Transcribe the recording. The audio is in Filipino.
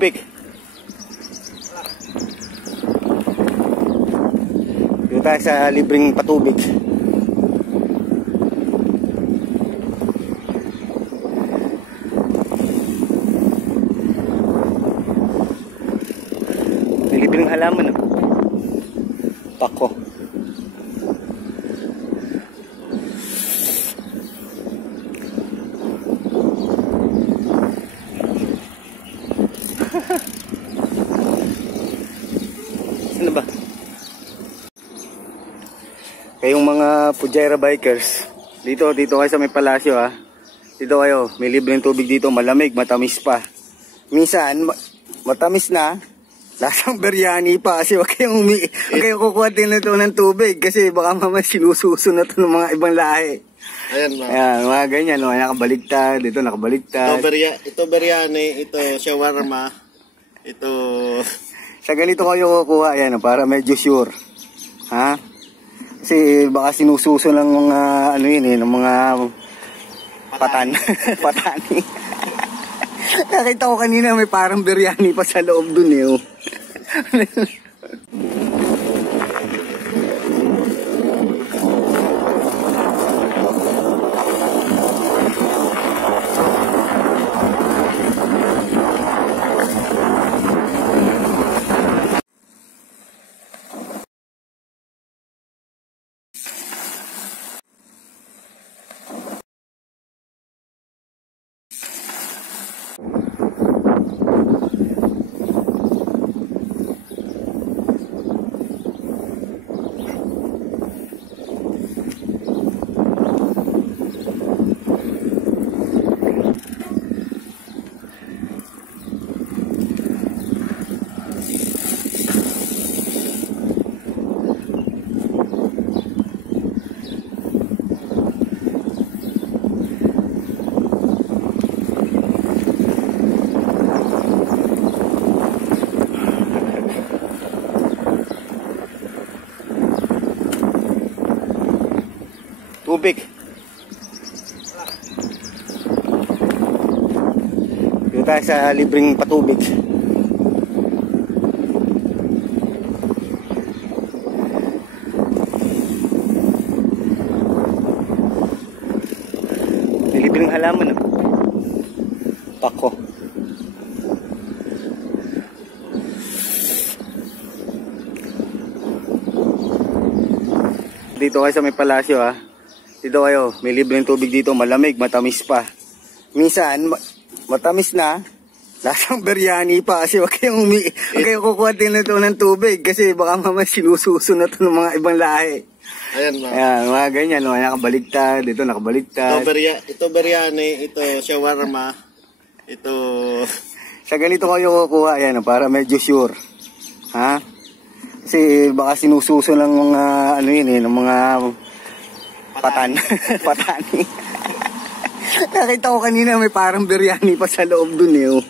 Tubig. Dito tayo sa libreng patubig. Libreng halaman. Pako. Ano ba? Kayong mga Fujairah bikers, dito kayo sa may palasyo ha. Dito kayo, may libreng tubig dito, malamig, matamis pa. Minsan, matamis na, lasang biryani pa kasi wag kayong kukuha din ito ng tubig kasi baka mamaya sinususo na ito ng mga ibang lahi. Ayan na. Ayan, mga ganyan, no? Nakabaligtad, dito nakabaligtad. Ito biryani, ito shawarma, ito... Sa ganito kayo kukuha, ayan, para medyo sure. Ha? Kasi baka sinususo ng mga, ano yun eh, ng mga patan. Patani. Nakita ko kanina may parang biryani pa sa loob dun eh. Oh. Tubig. Dito tayo sa libreng patubig. May libreng halaman. Pako. Dito kayo sa may palasyo ha. Dito kayo, may libreng tubig dito, malamig, matamis pa. Minsan, matamis na, lasang biryani pa kasi wag kayong kukuha din ito ng tubig kasi baka mamaya sinususo na ito ng mga ibang lahi. Ayan na. Ayan, mga ganyan, no? Nakabaligtad, dito nakabaligtad. Ito biryani, ito shawarma, ito... Sa ganito kayo kukuha, ayan, para medyo sure. Ha? Kasi baka sinususo ng mga, ano yun eh, ng mga... Patani. Nakita ko kanina may parang biryani pa sa loob dun eh. Oh.